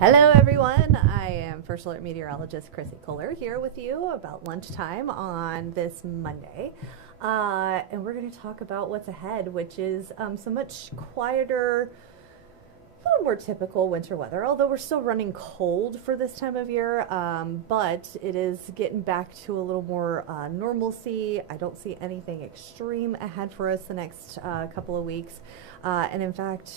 Hello everyone, I am First Alert Meteorologist Chrissy Kohler here with you about lunchtime on this Monday. And we're going to talk about what's ahead, which is some much quieter, a little more typical winter weather, although we're still running cold for this time of year, but it is getting back to a little more normalcy. I don't see anything extreme ahead for us the next couple of weeks. And in fact,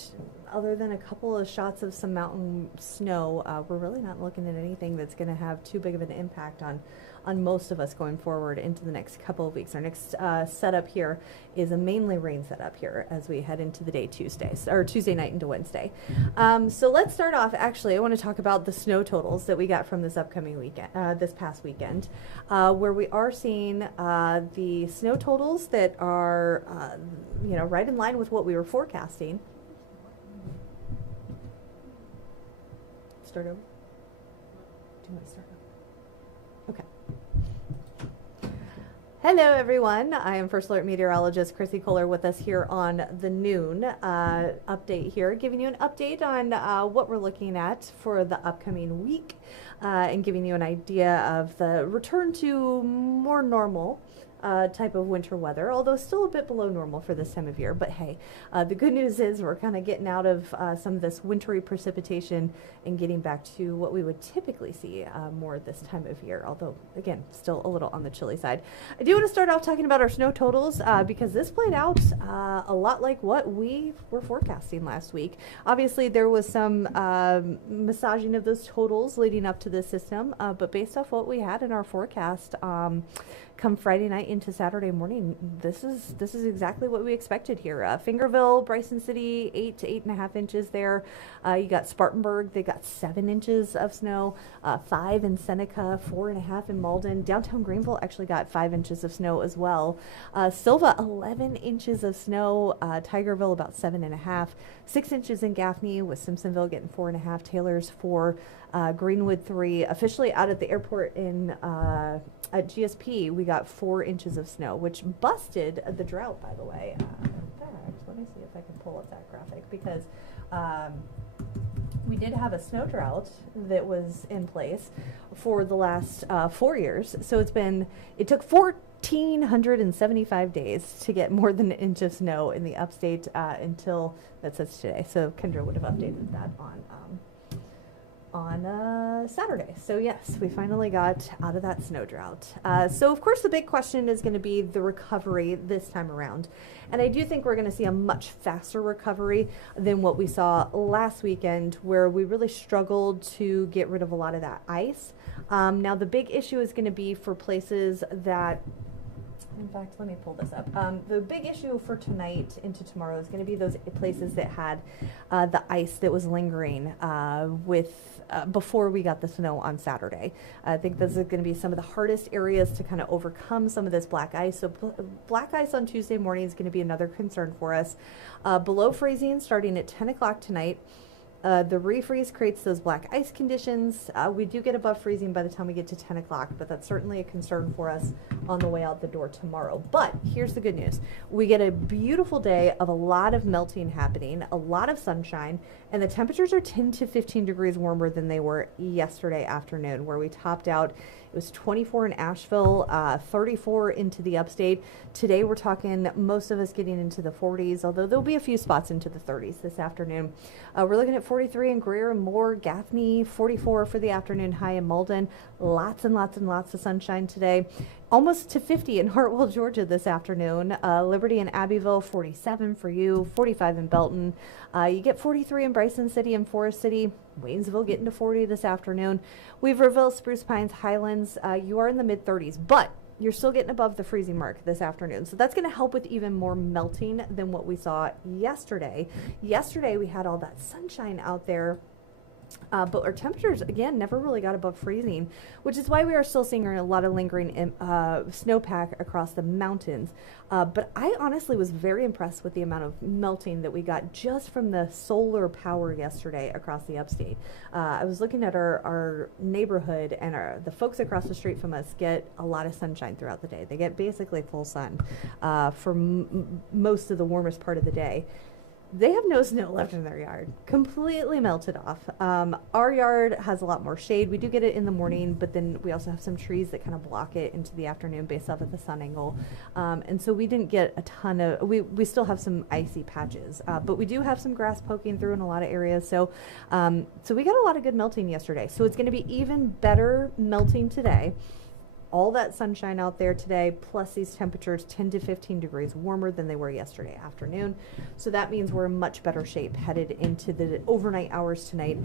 other than a couple of shots of some mountain snow, we're really not looking at anything that's going to have too big of an impact on most of us going forward into the next couple of weeks. Our next setup here is a mainly rain setup here as we head into the day Tuesday night into Wednesday. So let's start off. Actually, I want to talk about the snow totals that we got from this upcoming weekend, this past weekend, where we are seeing the snow totals that are, right in line with what we were forecasting. Start over? Do you want to start over? Okay. Hello everyone, I am First Alert Meteorologist Chrissy Kohler with us here on the noon update here, giving you an update on what we're looking at for the upcoming week and giving you an idea of the return to more normal type of winter weather, although still a bit below normal for this time of year. But hey, the good news is we're kind of getting out of some of this wintry precipitation and getting back to what we would typically see more this time of year, although again, still a little on the chilly side. I do want to start off talking about our snow totals because this played out a lot like what we were forecasting last week. Obviously, there was some massaging of those totals leading up to this system, but based off what we had in our forecast, come Friday night into Saturday morning, this is exactly what we expected here. Fingerville, Bryson City, 8 to 8.5 inches there. You got Spartanburg, they got 7 inches of snow. 5 in Seneca, 4.5 in Malden. Downtown Greenville actually got 5 inches of snow as well. Silva, 11 inches of snow. Tigerville, about 7.5. 6 inches in Gaffney, with Simpsonville getting 4.5. Taylor's 4. Greenwood 3. Officially out at the airport in at GSP, we got 4 inches of snow, which busted the drought, by the way. In fact, let me see if I can pull up that graphic, because we did have a snow drought that was in place for the last 4 years. So it took 1,475 days to get more than an inch of snow in the upstate until, that says today. So Kendra would have updated that on Saturday. So yes, we finally got out of that snow drought. So of course the big question is going to be the recovery this time around. And I do think we're going to see a much faster recovery than what we saw last weekend, where we really struggled to get rid of a lot of that ice. Now the big issue is going to be for places that, in fact, let me pull this up. The big issue for tonight into tomorrow is going to be those places that had the ice that was lingering before we got the snow on Saturday. I think this is going to be some of the hardest areas to kind of overcome some of this black ice. So black ice on Tuesday morning is going to be another concern for us. Below freezing starting at 10 o'clock tonight. The refreeze creates those black ice conditions. We do get above freezing by the time we get to 10 o'clock, but that's certainly a concern for us on the way out the door tomorrow. But here's the good news. We get a beautiful day of a lot of melting happening, a lot of sunshine, and the temperatures are 10 to 15 degrees warmer than they were yesterday afternoon, where we topped out. It was 24 in Asheville, 34 into the upstate. Today we're talking most of us getting into the 40s, although there'll be a few spots into the 30s this afternoon. We're looking at 43 in Greer and Moore, Gaffney, 44 for the afternoon high in Malden. Lots and lots and lots of sunshine today. Almost to 50 in Hartwell, Georgia this afternoon. Liberty and Abbeville, 47 for you, 45 in Belton. You get 43 in Bryson City and Forest City. Waynesville getting to 40 this afternoon. Weaverville, Spruce Pines, Highlands, you are in the mid-30s, but you're still getting above the freezing mark this afternoon. So that's going to help with even more melting than what we saw yesterday. Yesterday, we had all that sunshine out there. But our temperatures, again, never really got above freezing, which is why we are still seeing a lot of lingering snowpack across the mountains. But I honestly was very impressed with the amount of melting that we got just from the solar power yesterday across the upstate. I was looking at our neighborhood, and the folks across the street from us get a lot of sunshine throughout the day. They get basically full sun for most of the warmest part of the day. they have no snow left in their yard, completely melted off. Our yard has a lot more shade. We do get it in the morning, but then we also have some trees that kind of block it into the afternoon based off of the sun angle. And so we didn't get a ton of, we still have some icy patches, but we do have some grass poking through in a lot of areas. So, so we got a lot of good melting yesterday. So it's going to be even better melting today. All that sunshine out there today, plus these temperatures 10 to 15 degrees warmer than they were yesterday afternoon. So that means we're in much better shape headed into the overnight hours tonight.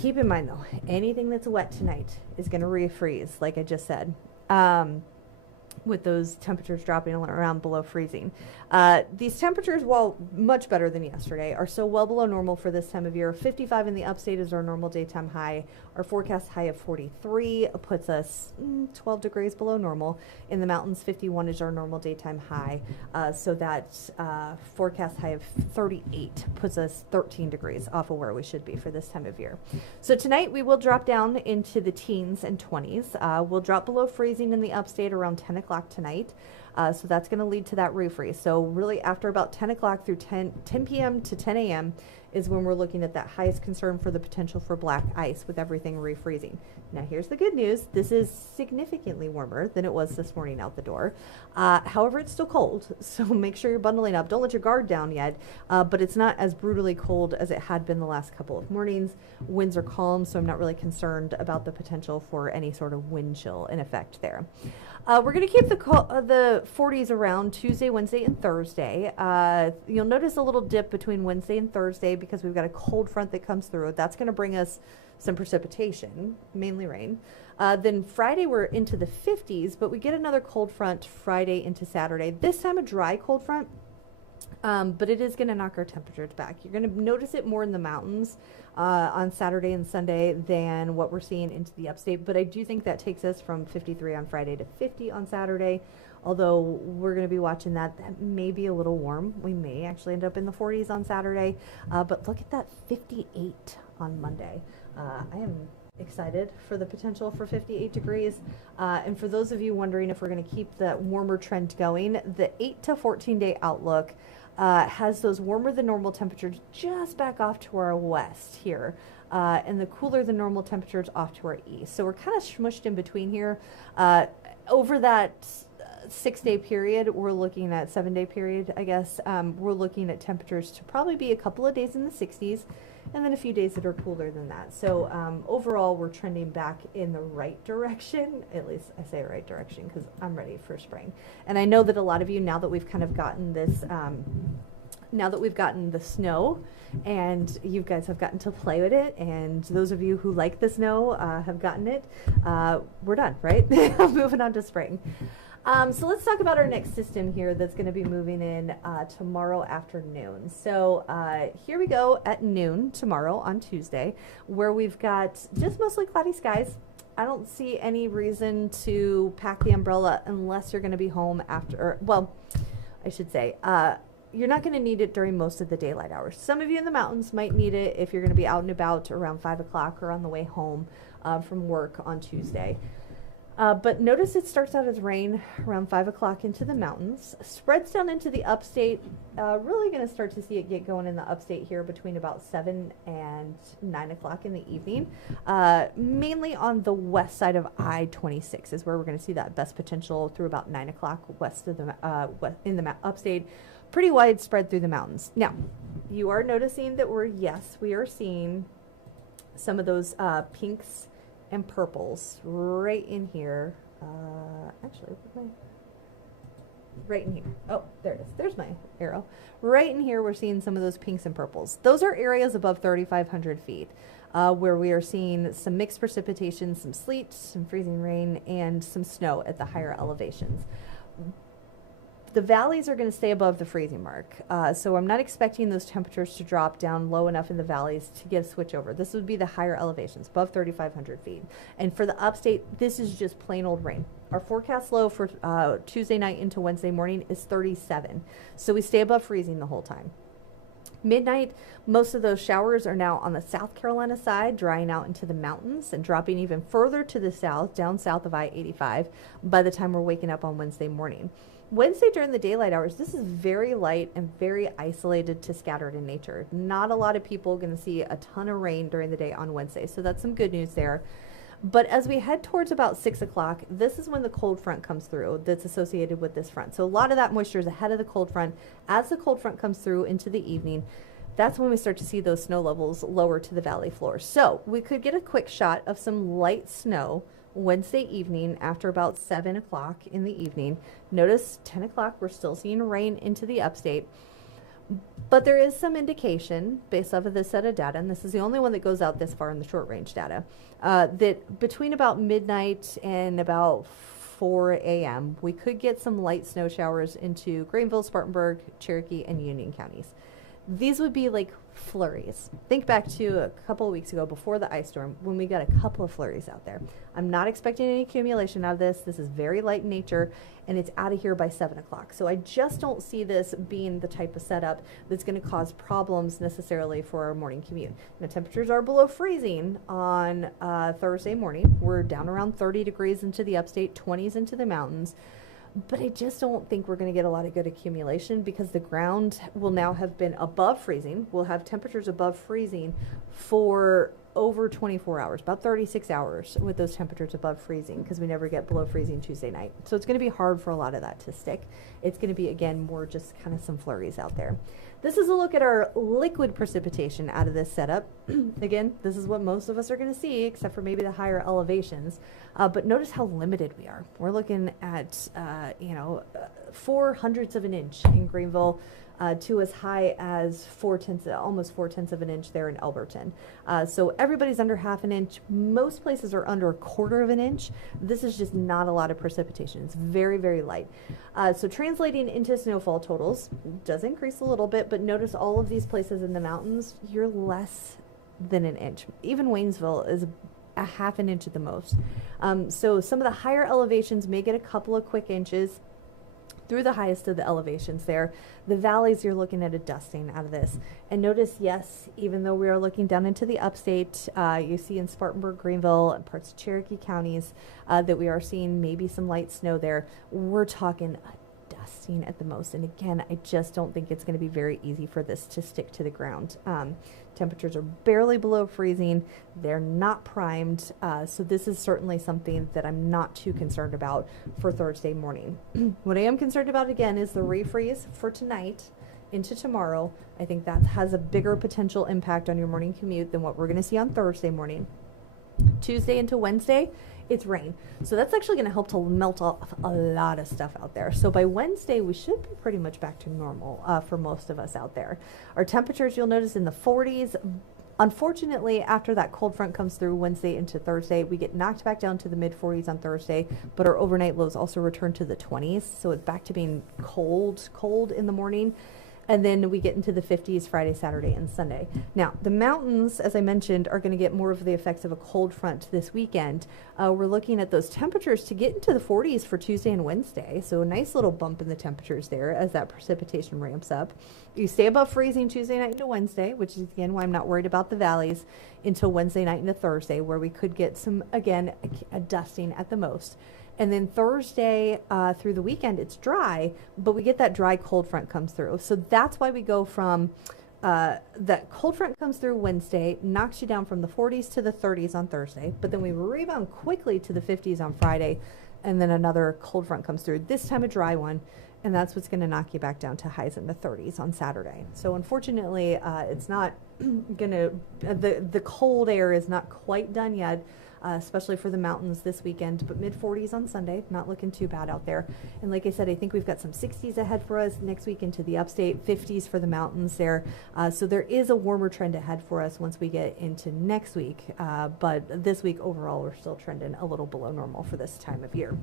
Keep in mind though, anything that's wet tonight is going to refreeze, like I just said. With those temperatures dropping around below freezing. These temperatures, while much better than yesterday, are still well below normal for this time of year. 55 in the upstate is our normal daytime high. Our forecast high of 43 puts us 12 degrees below normal. In the mountains, 51 is our normal daytime high. So that forecast high of 38 puts us 13 degrees off of where we should be for this time of year. So tonight we will drop down into the teens and 20s. We'll drop below freezing in the upstate around 10 o'clock tonight. So that's going to lead to that refreeze. So really after about 10 o'clock through 10 p.m. to 10 a.m. is when we're looking at that highest concern for the potential for black ice with everything refreezing. Now here's the good news. This is significantly warmer than it was this morning out the door. However, it's still cold, so make sure you're bundling up. Don't let your guard down yet, but it's not as brutally cold as it had been the last couple of mornings. Winds are calm, so I'm not really concerned about the potential for any sort of wind chill in effect there. We're going to keep the 40s around Tuesday, Wednesday, and Thursday. You'll notice a little dip between Wednesday and Thursday because we've got a cold front that comes through. That's going to bring us some precipitation, mainly rain. Then Friday we're into the 50s, but we get another cold front Friday into Saturday. This time a dry cold front, but it is going to knock our temperatures back. You're going to notice it more in the mountains on Saturday and Sunday than what we're seeing into the upstate. But I do think that takes us from 53 on Friday to 50 on Saturday. Although we're going to be watching that. That may be a little warm. We may actually end up in the 40s on Saturday. But look at that 58 on Monday. I am excited for the potential for 58 degrees. And for those of you wondering if we're going to keep that warmer trend going, the 8 to 14 day outlook has those warmer than normal temperatures just back off to our west here, and the cooler than normal temperatures off to our east. So we're kind of smushed in between here. Over that 6 day period, we're looking at 7 day period, I guess, we're looking at temperatures to probably be a couple of days in the 60s and then a few days that are cooler than that. So overall, we're trending back in the right direction. At least I say right direction because I'm ready for spring. And I know that a lot of you, now that we've kind of gotten this, now that we've gotten the snow and you guys have gotten to play with it, and those of you who like the snow have gotten it, we're done, right? Moving on to spring. So let's talk about our next system here that's going to be moving in tomorrow afternoon. So here we go at noon tomorrow on Tuesday, where we've got just mostly cloudy skies. I don't see any reason to pack the umbrella unless you're going to be home after, or, well, I should say, you're not going to need it during most of the daylight hours. Some of you in the mountains might need it if you're going to be out and about around 5 o'clock or on the way home from work on Tuesday. But notice it starts out as rain around 5 o'clock into the mountains, spreads down into the upstate. Really going to start to see it get going in the upstate here between about 7 and 9 o'clock in the evening. Mainly on the west side of I-26 is where we're going to see that best potential through about 9 o'clock west of the in the upstate. Pretty widespread through the mountains. Now, you are noticing that we are seeing some of those pinks and purples right in here. Actually, right in here. Oh, there it is. There's my arrow. Right in here, we're seeing some of those pinks and purples. Those are areas above 3,500 feet where we are seeing some mixed precipitation, some sleet, some freezing rain, and some snow at the higher elevations. The valleys are going to stay above the freezing mark, so I'm not expecting those temperatures to drop down low enough in the valleys to get a switch over. This would be the higher elevations, above 3,500 feet. And for the upstate, this is just plain old rain. Our forecast low for Tuesday night into Wednesday morning is 37, so we stay above freezing the whole time. Midnight, most of those showers are now on the South Carolina side, drying out into the mountains and dropping even further to the south, down south of I-85 by the time we're waking up on Wednesday morning. Wednesday during the daylight hours, this is very light and very isolated to scattered in nature. Not a lot of people going to see a ton of rain during the day on Wednesday, so that's some good news there. But as we head towards about 6 o'clock, this is when the cold front comes through that's associated with this front. So a lot of that moisture is ahead of the cold front. As the cold front comes through into the evening, that's when we start to see those snow levels lower to the valley floor. So we could get a quick shot of some light snow Wednesday evening after about 7 o'clock in the evening. Notice 10 o'clock, we're still seeing rain into the upstate. But there is some indication based off of this set of data, and this is the only one that goes out this far in the short range data, that between about midnight and about 4 a.m., we could get some light snow showers into Greenville, Spartanburg, Cherokee, and Union counties. These would be like flurries. Think back to a couple of weeks ago before the ice storm when we got a couple of flurries out there. I'm not expecting any accumulation out of this. This is very light in nature, and it's out of here by 7 o'clock. So I just don't see this being the type of setup that's going to cause problems necessarily for our morning commute. The temperatures are below freezing on Thursday morning. We're down around 30 degrees into the upstate, 20s into the mountains. But I just don't think we're going to get a lot of good accumulation because the ground will now have been above freezing. We'll have temperatures above freezing for over 24 hours, about 36 hours with those temperatures above freezing because we never get below freezing Tuesday night. So it's going to be hard for a lot of that to stick. It's going to be, again, more just kind of some flurries out there. This is a look at our liquid precipitation out of this setup. Again, this is what most of us are going to see, except for maybe the higher elevations. But notice how limited we are. We're looking at, 0.04 of an inch in Greenville, to as high as almost 4/10 of an inch there in Elberton. So everybody's under half an inch. Most places are under 1/4 of an inch. This is just not a lot of precipitation. It's very, very light. So translating into snowfall totals does increase a little bit, but notice all of these places in the mountains, you're less than an inch. Even Waynesville is a half an inch at the most. So some of the higher elevations may get a couple of quick inches through the highest of the elevations there. The valleys, you're looking at a dusting out of this. And notice, yes, even though we are looking down into the upstate, you see in Spartanburg, Greenville, and parts of Cherokee counties that we are seeing maybe some light snow there. We're talking a dusting at the most. And again, I just don't think it's going to be very easy for this to stick to the ground. Temperatures are barely below freezing. They're not primed. So this is certainly something that I'm not too concerned about for Thursday morning. What I am concerned about, again, is the refreeze for tonight into tomorrow. I think that has a bigger potential impact on your morning commute than what we're going to see on Thursday morning. Tuesday into Wednesday, it's rain. So that's actually going to help to melt off a lot of stuff out there. So by Wednesday, we should be pretty much back to normal for most of us out there. Our temperatures, you'll notice, in the 40s. Unfortunately, after that cold front comes through Wednesday into Thursday, we get knocked back down to the mid 40s on Thursday, but our overnight lows also return to the 20s. So it's back to being cold in the morning. And then we get into the 50s Friday, Saturday, and Sunday. Now, the mountains, as I mentioned, are going to get more of the effects of a cold front this weekend. We're looking at those temperatures to get into the 40s for Tuesday and Wednesday. So a nice little bump in the temperatures there as that precipitation ramps up. You stay above freezing Tuesday night into Wednesday, which is, again, why I'm not worried about the valleys, until Wednesday night into Thursday, where we could get some, again, a dusting at the most. And then Thursday through the weekend, it's dry, but we get that dry cold front comes through. So that's why we go from that cold front comes through Wednesday, knocks you down from the 40s to the 30s on Thursday, but then we rebound quickly to the 50s on Friday, and then another cold front comes through, this time a dry one, and that's what's going to knock you back down to highs in the 30s on Saturday. So unfortunately, it's not going to, the cold air is not quite done yet. Especially for the mountains this weekend, but mid 40s on Sunday, not looking too bad out there. And like I said, I think we've got some 60s ahead for us next week into the upstate, 50s for the mountains there. So there is a warmer trend ahead for us once we get into next week. But this week overall, we're still trending a little below normal for this time of year.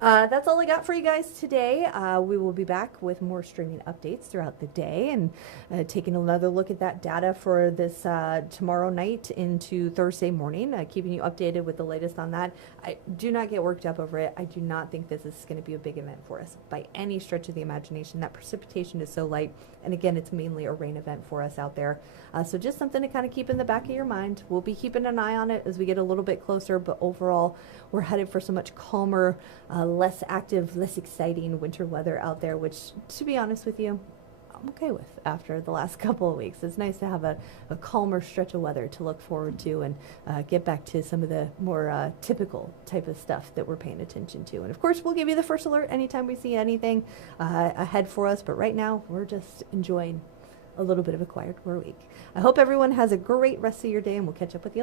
That's all I got for you guys today. We will be back with more streaming updates throughout the day and taking another look at that data for this tomorrow night into Thursday morning, keeping you updated with the latest on that. I do not get worked up over it. I do not think this is going to be a big event for us by any stretch of the imagination. That precipitation is so light. And again, it's mainly a rain event for us out there. So just something to kind of keep in the back of your mind. We'll be keeping an eye on it as we get a little bit closer, but overall, we're headed for some much calmer, less active, less exciting winter weather out there, which, to be honest with you, I'm okay with after the last couple of weeks. It's nice to have a calmer stretch of weather to look forward to and get back to some of the more typical type of stuff that we're paying attention to. And of course, we'll give you the first alert anytime we see anything ahead for us. But right now, we're just enjoying a little bit of a quieter week. I hope everyone has a great rest of your day, and we'll catch up with you.